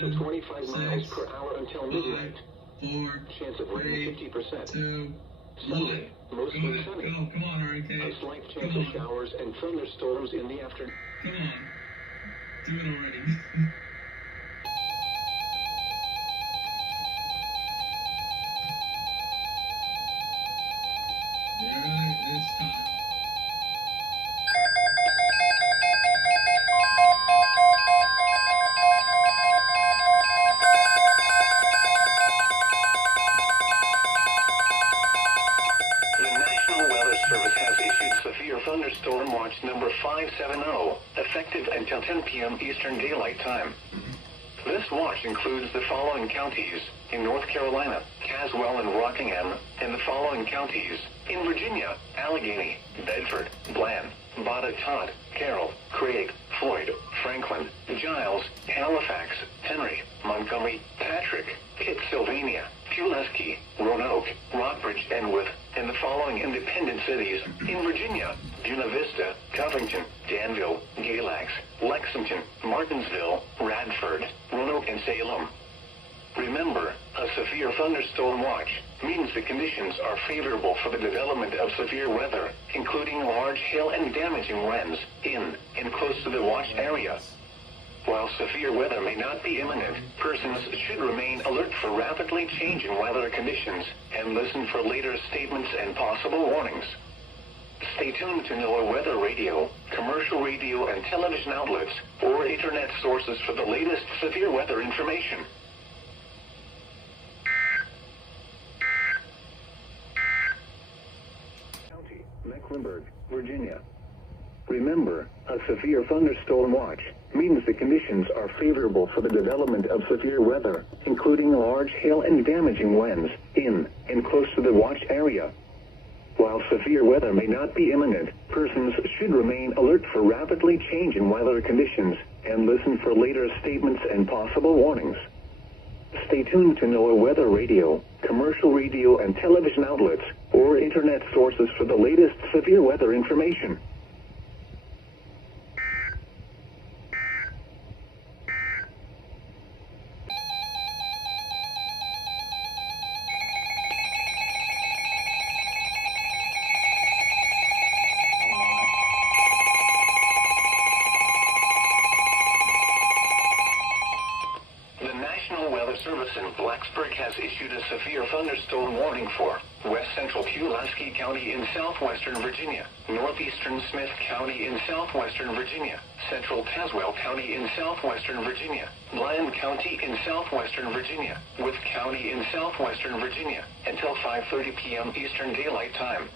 to 25 miles per hour until midnight. 4, Chance of rain 50%. 2, 1. Sunday, mostly sunny. Go. Come on, RK. A slight chance of showers and thunderstorms in the afternoon. Come on. Do it already. Alright, this time. Thunderstorm watch number 570, effective until 10 p.m. Eastern Daylight Time. This watch includes the following counties in North Carolina, Caswell and Rockingham, and the following counties in Virginia, Allegheny, Bedford, Bland, Todd, Carroll, Craig, Floyd, Franklin, Giles, Halifax, Henry, Montgomery, Patrick, Pittsylvania, Pulaski, Roanoke, Rockbridge, and Wythe, and the following independent cities in Virginia: Buena Vista, Covington, Danville, Galax, Lexington, Martinsville, Radford, Roanoke, and Salem. Remember, a severe thunderstorm watch means the conditions are favorable for the development of severe weather, including large hail and damaging winds in and close to the watch area. While severe weather may not be imminent, persons should remain alert for rapidly changing weather conditions and listen for later statements and possible warnings. Stay tuned to NOAA weather radio, commercial radio and television outlets, or internet sources for the latest severe weather information. County, Mecklenburg, Virginia. Remember, a severe thunderstorm watch means the conditions are favorable for the development of severe weather, including large hail and damaging winds in and close to the watch area. While severe weather may not be imminent, persons should remain alert for rapidly changing weather conditions and listen for later statements and possible warnings. Stay tuned to NOAA weather radio, commercial radio and television outlets, or internet sources for the latest severe weather information. Service in Blacksburg has issued a severe thunderstorm warning for west central Pulaski County in southwestern Virginia, northeastern Smith County in southwestern Virginia, central Caswell County in southwestern Virginia, Bland County in southwestern Virginia, Wythe County in southwestern Virginia, until 5:30 p.m. Eastern Daylight Time.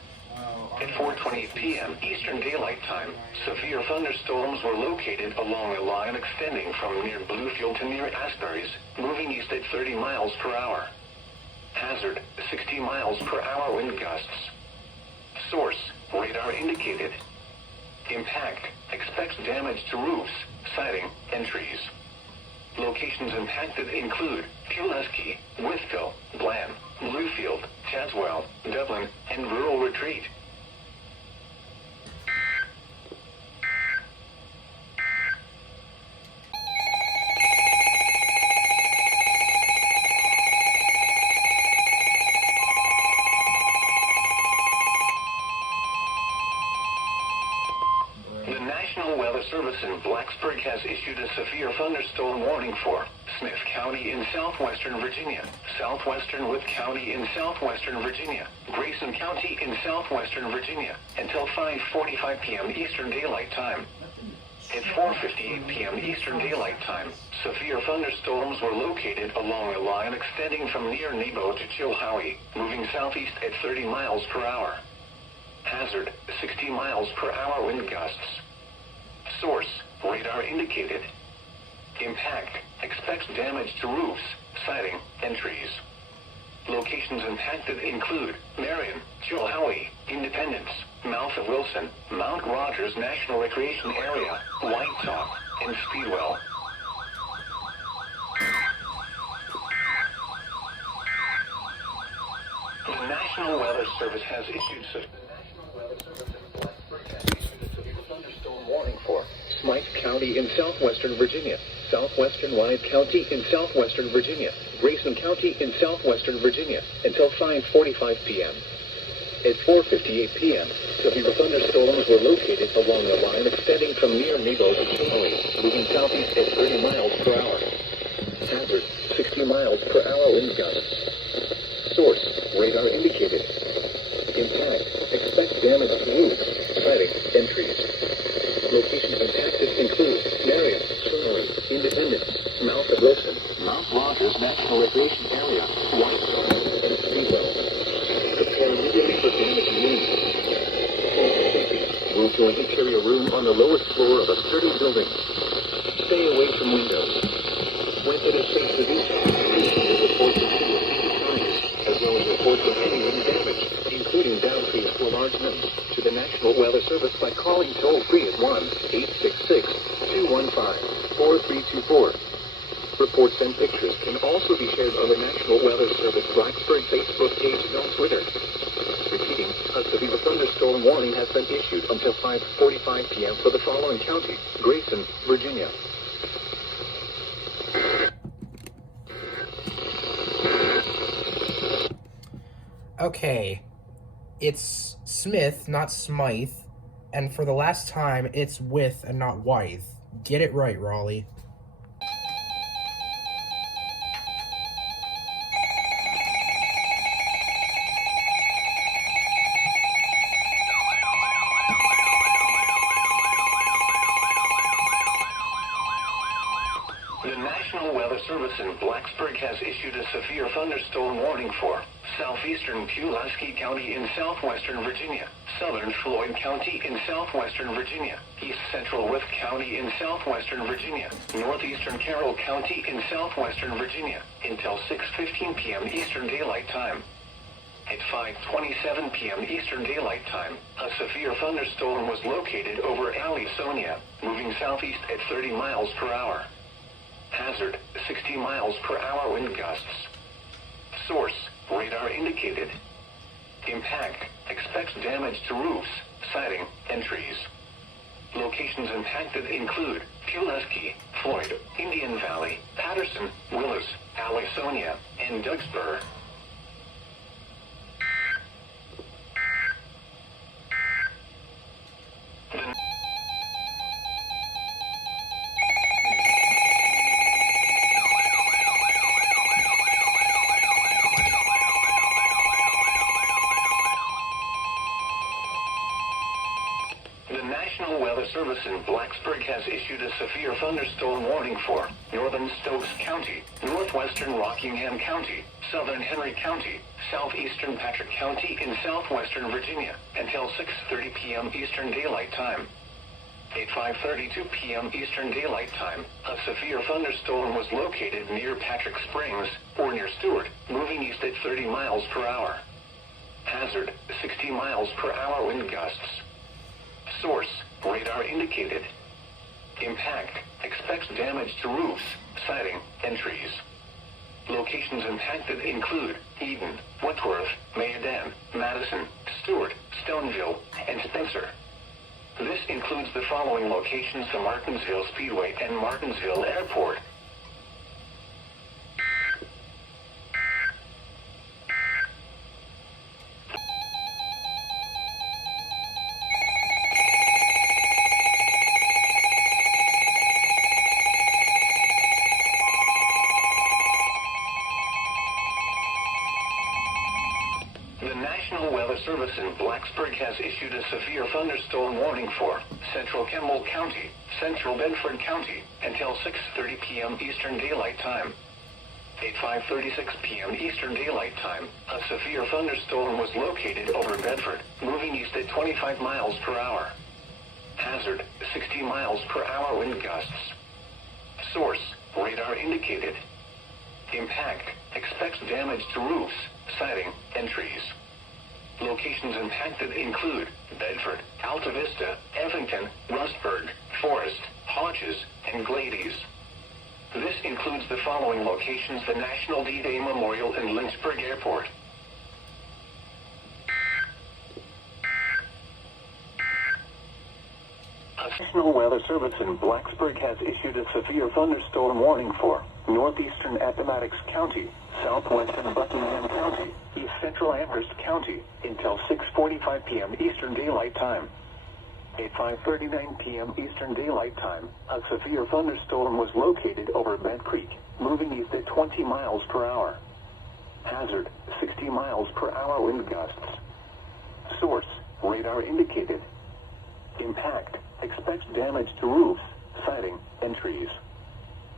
At 4:20 p.m. Eastern Daylight Time, severe thunderstorms were located along a line extending from near Bluefield to near Asbury's, moving east at 30 miles per hour. Hazard, 60 miles per hour wind gusts. Source, radar indicated. Impact, expects damage to roofs, siding, and trees. Locations impacted include Pulaski, Wytheville, Bland, Bluefield, Caswell, Dublin, and Rural Retreat. The National Weather Service in Blacksburg has issued a severe thunderstorm warning for Smith County in southwestern Virginia, southwestern Wythe County in southwestern Virginia, Grayson County in southwestern Virginia, until 5:45 p.m. Eastern Daylight Time. At 4:58 p.m. Eastern Daylight Time, severe thunderstorms were located along a line extending from near Nebo to Chilhowie, moving southeast at 30 miles per hour. Hazard, 60 miles per hour wind gusts. Source, radar indicated. Impact, expects damage to roofs, siding, and trees. Locations impacted include Marion, Chilhowie, Independence, Mouth of Wilson, Mount Rogers National Recreation Area, White Top, and Speedwell. The National Weather Service has issued a severe thunderstorm warning for Smythe County in southwestern Virginia, southwestern Wyatt County in southwestern Virginia, Grayson County in southwestern Virginia, until 5:45 p.m. At 4:58 p.m., severe thunderstorms were located along the line extending from near Nebo to Chilly, moving southeast at 30 miles per hour. Hazard, 60 miles per hour wind gusts. Source, radar indicated. Impact, expect damage to roofs, siding, and trees. Locations impacted include Marion, Shirley, Independence, Mount of Wilson, Mount Rogers National Recreation Area, Whitestone, and Speedwell. Prepare immediately for damaged rooms. Hold safety. Move to an interior room on the lowest floor of a sturdy building. Stay away from windows. When it is safe to do so, please report continuous signs, as well as reports of any wind damage, including downed trees or large limbs, to the National Weather Service by calling toll-free at 1-866-215-4324. Reports and pictures can also be shared on the National Weather Service Blacksburg Facebook page and on Twitter. Repeating, a severe thunderstorm warning has been issued until 5:45 p.m. for the following county: Grayson, Virginia. Okay, it's Smith, not Smythe, and for the last time, it's with and not Wythe. Get it right, Raleigh. The National Weather Service in Blacksburg has issued a severe thunderstorm warning for southeastern Pulaski County in southwestern Virginia, southern Floyd County in southwestern Virginia, east central Wythe County in southwestern Virginia, northeastern Carroll County in southwestern Virginia, until 6:15 p.m. Eastern Daylight Time. At 5:27 p.m. Eastern Daylight Time, a severe thunderstorm was located over Allisonia, moving southeast at 30 miles per hour. Hazard, 60 miles per hour wind gusts. Source, radar indicated. Impact, expects damage to roofs, siding, and trees. Locations impacted include Pulaski, Floyd, Indian Valley, Patterson, Willis, Allisonia, and Duxborough. The National Weather Service in Blacksburg has issued a severe thunderstorm warning for northern Stokes County, northwestern Rockingham County, southern Henry County, southeastern Patrick County in southwestern Virginia, until 6:30 p.m. Eastern Daylight Time. At 5:32 p.m. Eastern Daylight Time, a severe thunderstorm was located near Patrick Springs, or near Stewart, moving east at 30 miles per hour. Hazard, 60 miles per hour wind gusts. Source, radar indicated. Impact, expects damage to roofs, siding, and trees. Locations impacted include Eden, Whitworth, Mayodan, Madison, Stewart, Stoneville, and Spencer. This includes the following locations: the Martinsville Speedway and Martinsville Airport. The National Weather Service in Blacksburg has issued a severe thunderstorm warning for central Kimball County, central Bedford County, until 6:30 p.m. Eastern Daylight Time. At 5:36 p.m. Eastern Daylight Time, a severe thunderstorm was located over Bedford, moving east at 25 miles per hour. Hazard, 60 miles per hour wind gusts. Source, radar indicated. Impact, expects damage to roofs, siding, and trees. Locations impacted include Bedford, Alta Vista, Evington, Rustburg, Forest, Hodges, and Glades. This includes the following locations: the National D-Day Memorial and Lynchburg Airport. A National National Weather Service in Blacksburg has issued a severe thunderstorm warning for northeastern Appomattox County, southwestern Buckingham County, east central Amherst County until 6:45 p.m. Eastern Daylight Time. At 5:39 p.m. Eastern Daylight Time, a severe thunderstorm was located over Bed Creek, moving east at 20 miles per hour. Hazard, 60 miles per hour wind gusts. Source, radar indicated. Impact, expects damage to roofs, siding, and trees.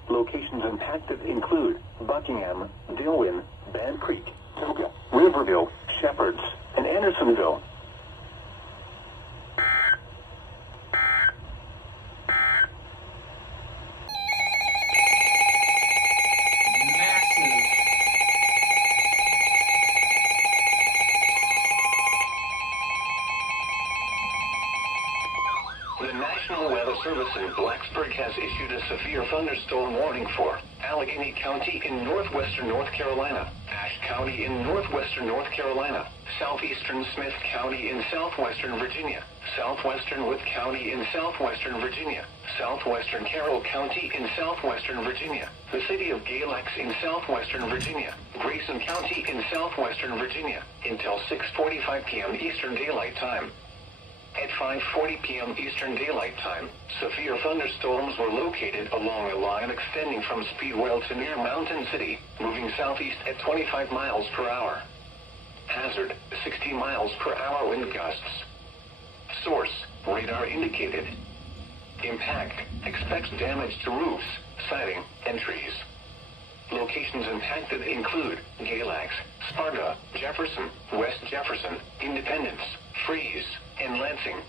Locations impacted include Buckingham, Dillwyn, Band Creek, Toga, Riverville, Shepherds, and Andersonville. Massive. The National Weather Service in Blacksburg has issued a severe thunderstorm warning for Allegheny County in northwestern North Carolina, Ashe County in northwestern North Carolina, southeastern Smith County in southwestern Virginia, southwestern Wood County in southwestern Virginia, southwestern Carroll County in southwestern Virginia, the city of Galax in southwestern Virginia, Grayson County in southwestern Virginia, until 6:45 p.m. Eastern Daylight Time. At 5:40 p.m. Eastern Daylight Time, severe thunderstorms were located along a line extending from Speedwell to near Mountain City, moving southeast at 25 miles per hour. Hazard, 60 miles per hour wind gusts. Source, radar indicated. Impact, expects damage to roofs, siding, and trees. Locations impacted include Galax, Sparta, Jefferson, West Jefferson, Independence, Fries, and Lansing.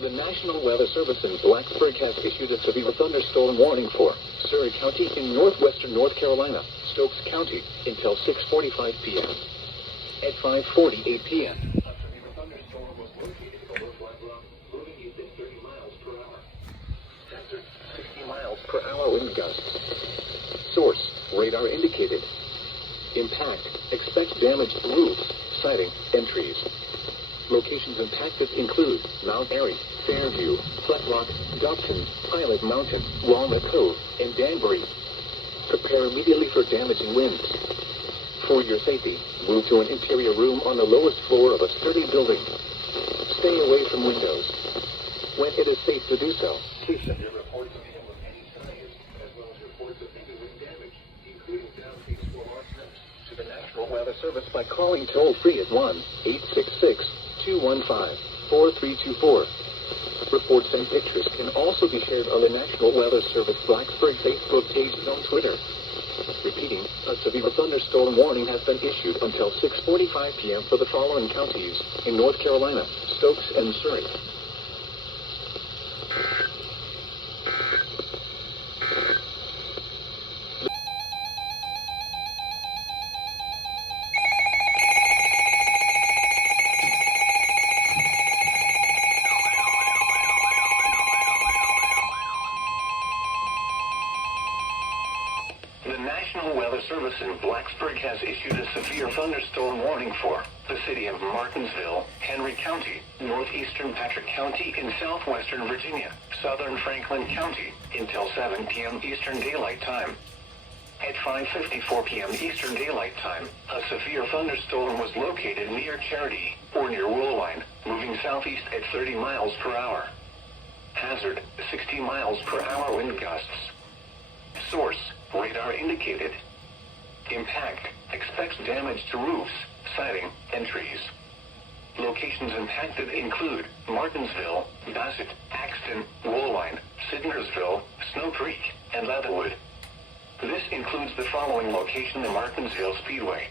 The National Weather Service in Blacksburg has issued a severe thunderstorm warning for Surrey County in northwestern North Carolina, Stokes County, until 6:45 p.m. At 5:48 p.m., a severe thunderstorm was located over Flat Rock, moving east at 30 miles per hour. Hazard, 60 miles per hour wind gusts. Source, radar indicated. Impact, expects damage to roofs, siding, and trees. Locations impacted include Mount Airy, Fairview, Flat Rock, Dobson, Pilot Mountain, Walnut Cove, and Danbury. Prepare immediately for damaging winds. For your safety, move to an interior room on the lowest floor of a sturdy building. Stay away from windows. When it is safe to do so, please send your reports of hail of any size, as well as reports of heavy wind damage, including downpouts or large snows, to the National Weather Service by calling toll-free at 1-866-215-4324. Reports and pictures can also be shared on the National Weather Service Blacksburg Facebook page and on Twitter. Repeating, a severe thunderstorm warning has been issued until 6:45 p.m. for the following counties in North Carolina, Stokes, and Surrey. The National Weather Service in Blacksburg has issued a severe thunderstorm warning for the city of Martinsville, Henry County, northeastern Patrick County in southwestern Virginia, southern Franklin County, until 7 p.m. Eastern Daylight Time. At 5:54 p.m. Eastern Daylight Time, a severe thunderstorm was located near Charity, or near Woolwine, moving southeast at 30 miles per hour. Hazard, 60 miles per hour wind gusts. Source, radar indicated. Impact, expects damage to roofs, siding, and trees. Locations impacted include Martinsville, Bassett, Axton, Woolwine, Sidnersville, Snow Creek, and Leatherwood. This includes the following location: the Martinsville Speedway.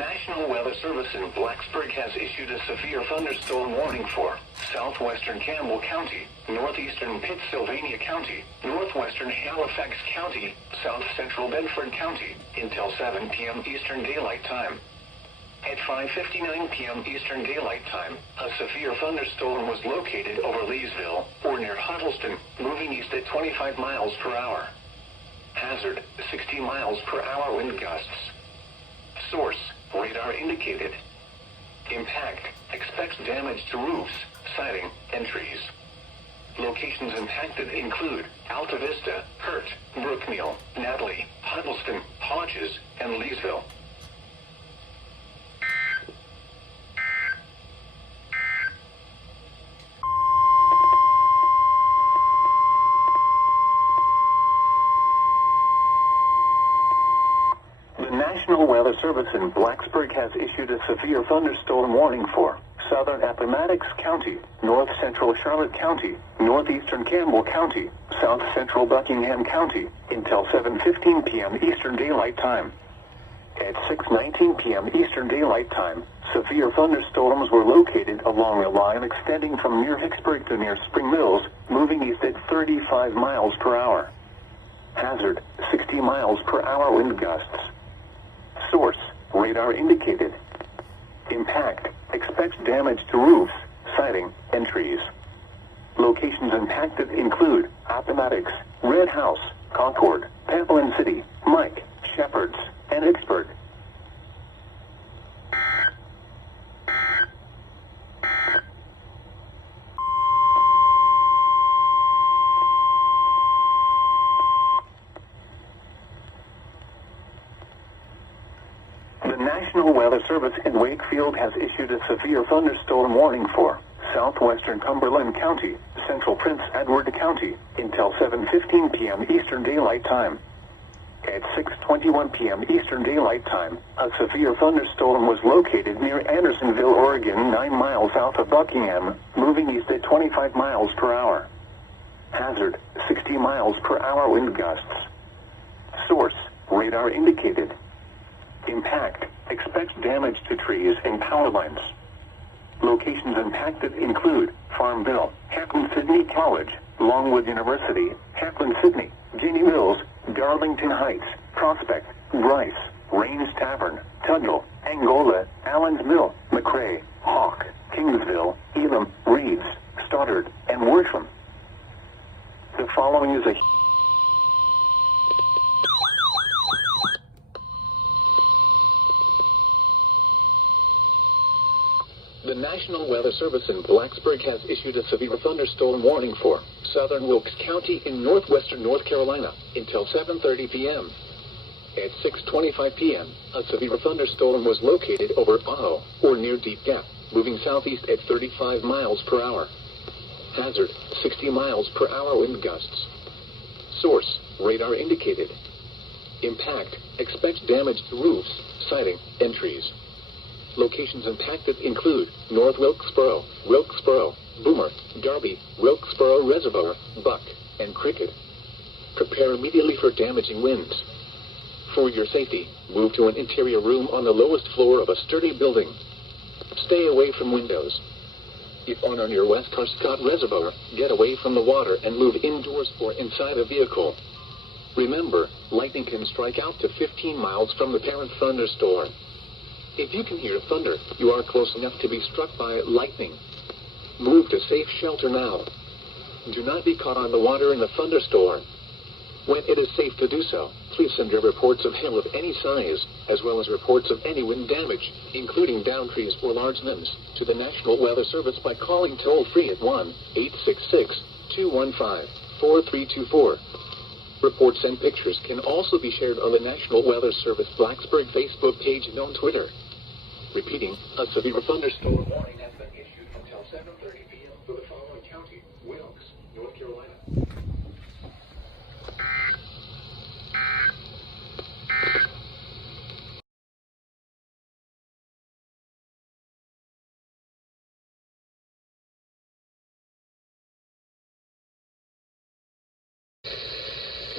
National Weather Service in Blacksburg has issued a severe thunderstorm warning for southwestern Campbell County, northeastern Pittsylvania County, northwestern Halifax County, south central Bedford County, until 7 p.m. Eastern Daylight Time. At 5:59 p.m. Eastern Daylight Time, a severe thunderstorm was located over Leesville, or near Huddleston, moving east at 25 miles per hour. Hazard, 60 miles per hour wind gusts. Source, radar indicated. Impact, expects damage to roofs, siding, and trees. Locations impacted include Alta Vista, Hurt, Brookmeal, Natalie, Huddleston, Hodges, and Leesville. The National Weather Service in Blacksburg has issued a severe thunderstorm warning for southern Appomattox County, north central Charlotte County, northeastern Campbell County, south central Buckingham County, until 7:15 p.m. Eastern Daylight Time. At 6:19 p.m. Eastern Daylight Time, severe thunderstorms were located along a line extending from near Hicksburg to near Spring Mills, moving east at 35 miles per hour. Hazard, 60 miles per hour wind gusts. Source, radar indicated. Impact, expects damage to roofs, siding, and trees. Locations impacted include Appomattox, Red House, Concord, Pamplin City, Mike, Shepherds, and Hicksburg. The National Weather Service in Wakefield has issued a severe thunderstorm warning for southwestern Cumberland County, central Prince Edward County, until 7:15 p.m. Eastern Daylight Time. At 6:21 p.m. Eastern Daylight Time, a severe thunderstorm was located near Andersonville, Oregon, 9 miles south of Buckingham, moving east at 25 miles per hour. Hazard, 60 miles per hour wind gusts. Source, radar indicated. Impact, expects damage to trees and power lines. Locations impacted include Farmville, Hampton-Sydney College, Longwood University, Hampton-Sydney, Guinea Mills, Darlington Heights, Prospect, Bryce, Rains Tavern, Tuggle, Angola, Allens Mill, McRae, Hawk, Kingsville, Elam, Reeves, Stoddard, and Worsham. The following is a The National Weather Service in Blacksburg has issued a severe thunderstorm warning for southern Wilkes County in northwestern North Carolina until 7:30 p.m. At 6:25 p.m., a severe thunderstorm was located over Aho, or near Deep Gap, moving southeast at 35 miles per hour. Hazard, 60 miles per hour wind gusts. Source, radar indicated. Impact, expects damage to roofs, siding, and trees. Locations impacted include North Wilkesboro, Boomer, Darby, Wilkesboro Reservoir, Buck, and Cricket. Prepare immediately for damaging winds. For your safety, move to an interior room on the lowest floor of a sturdy building. Stay away from windows. If on or near West Carscott Reservoir, get away from the water and move indoors or inside a vehicle. Remember, lightning can strike out to 15 miles from the parent thunderstorm. If you can hear thunder, you are close enough to be struck by lightning. Move to safe shelter now. Do not be caught on the water in the thunderstorm. When it is safe to do so, please send your reports of hail of any size, as well as reports of any wind damage, including downed trees or large limbs, to the National Weather Service by calling toll-free at 1-866-215-4324. Reports and pictures can also be shared on the National Weather Service Blacksburg Facebook page and on Twitter. Repeating, a severe thunderstorm warning has been issued until 7:30 p.m. for the following county: Wilkes, North Carolina.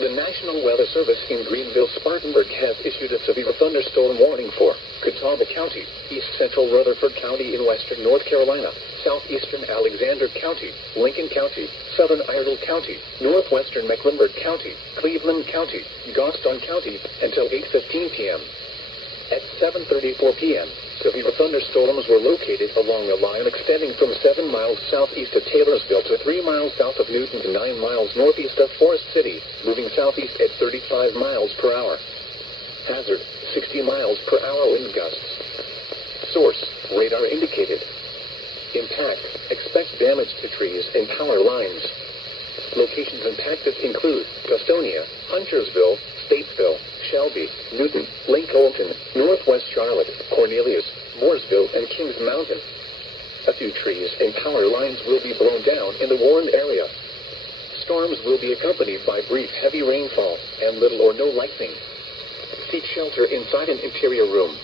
The National Weather Service in Greenville, Spartanburg has issued a severe thunderstorm warning for Catawba County, East Central Rutherford County in western North Carolina, southeastern Alexander County, Lincoln County, southern Iredell County, northwestern Mecklenburg County, Cleveland County, Gaston County, until 8:15 p.m. At 7:34 p.m., severe thunderstorms were located along a line extending from 7 miles southeast of Taylorsville to 3 miles south of Newton to 9 miles northeast of Forest City, moving southeast at 35 miles per hour. Hazard, 60 miles per hour wind gusts. Source, radar indicated. Impact, expect damage to trees and power lines. Locations impacted include Gastonia, Huntersville, Statesville, Shelby, Newton, Lake Colton, Northwest Charlotte, Cornelius, Mooresville, and Kings Mountain. A few trees and power lines will be blown down in the warned area. Storms will be accompanied by brief heavy rainfall and little or no lightning. Seek shelter inside an interior room.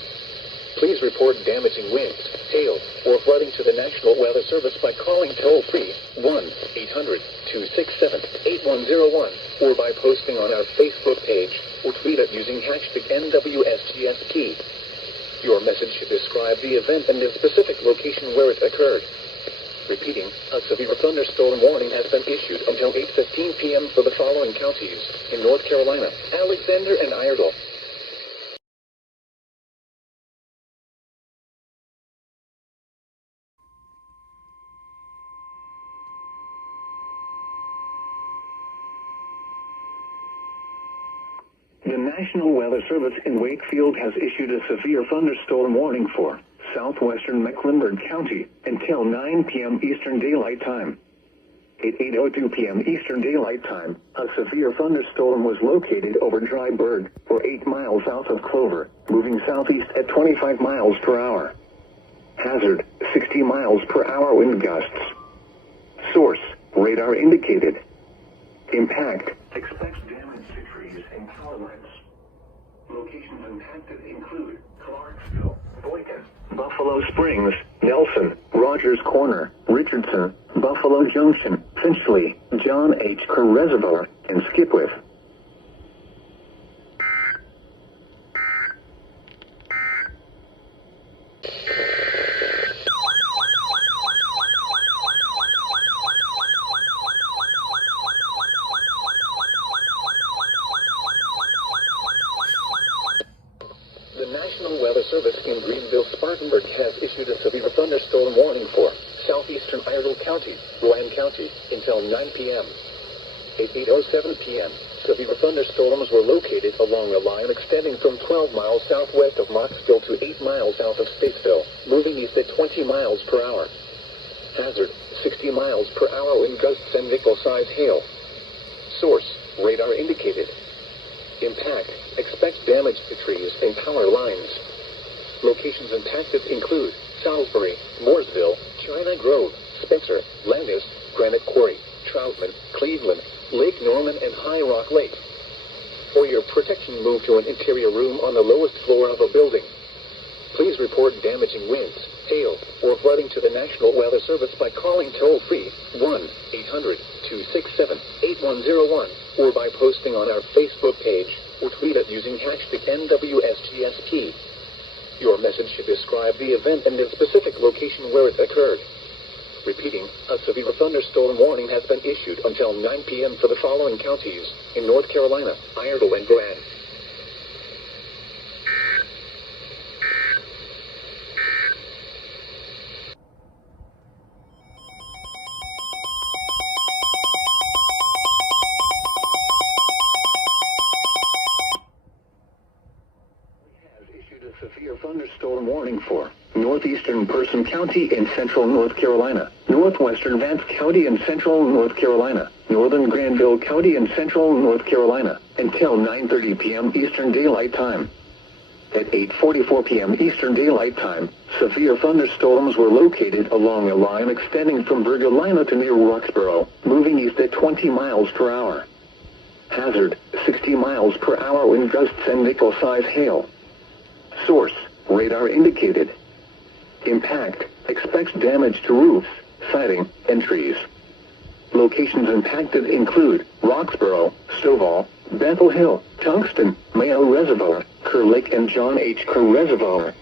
Please report damaging winds, hail, or flooding to the National Weather Service by calling toll-free 1-800-267-8101 or by posting on our Facebook page or tweet it using hashtag NWSGSP. Your message should describe the event and the specific location where it occurred. Repeating, a severe thunderstorm warning has been issued until 8:15 p.m. for the following counties in North Carolina, Alexander and Iredell. The National Weather Service in Wakefield has issued a severe thunderstorm warning for southwestern Mecklenburg County until 9 p.m. Eastern Daylight Time. At 8:02 p.m. Eastern Daylight Time, a severe thunderstorm was located over Dry Bird, or 8 miles south of Clover, moving southeast at 25 miles per hour. Hazard, 60 miles per hour wind gusts. Source, radar indicated. Impact, expects damage to trees and power lines. Locations impacted include Clarksville, Boykin, Buffalo Springs, Nelson, Rogers Corner, Richardson, Buffalo Junction, Finchley, John H. Kerr Reservoir, and Skipwith. The National Weather Service in Greenville-Spartanburg has issued a severe thunderstorm warning for southeastern Iredell County, Rowan County, until 9 p.m. At 8:07 p.m., severe thunderstorms were located along a line extending from 12 miles southwest of Knoxville to 8 miles south of Statesville, moving east at 20 miles per hour. Hazard, 60 miles per hour wind gusts and nickel-size hail. Source, radar indicated. Impact, expect damage to trees and power lines. Locations impacted include Salisbury, Mooresville, China Grove, Spencer, Landis, Granite Quarry, Troutman, Cleveland, Lake Norman, and High Rock Lake. For your protection, move to an interior room on the lowest floor of a building. Please report damaging winds, hail, or flooding to the National Weather Service by calling toll-free 1-800-267-8101 or by posting on our Facebook page or tweet it using hashtag NWSGSP. Your message should describe the event and the specific location where it occurred. Repeating, a severe thunderstorm warning has been issued until 9 p.m. for the following counties in North Carolina, Iredell, and Brad. Severe thunderstorm warning for northeastern Person County in central North Carolina, northwestern Vance County in central North Carolina, northern Granville County in central North Carolina, until 9:30 p.m. Eastern Daylight Time. At 8:44 p.m. Eastern Daylight Time, severe thunderstorms were located along a line extending from Virgilina to near Roxborough, moving east at 20 miles per hour. Hazard, 60 miles per hour wind gusts and nickel-size hail. Source, radar indicated. Impact, expects damage to roofs, siding, and trees. Locations impacted include Roxborough, Stovall, Bethel Hill, Tungsten, Mayo Reservoir, Kerr Lake, and John H. Kerr Reservoir.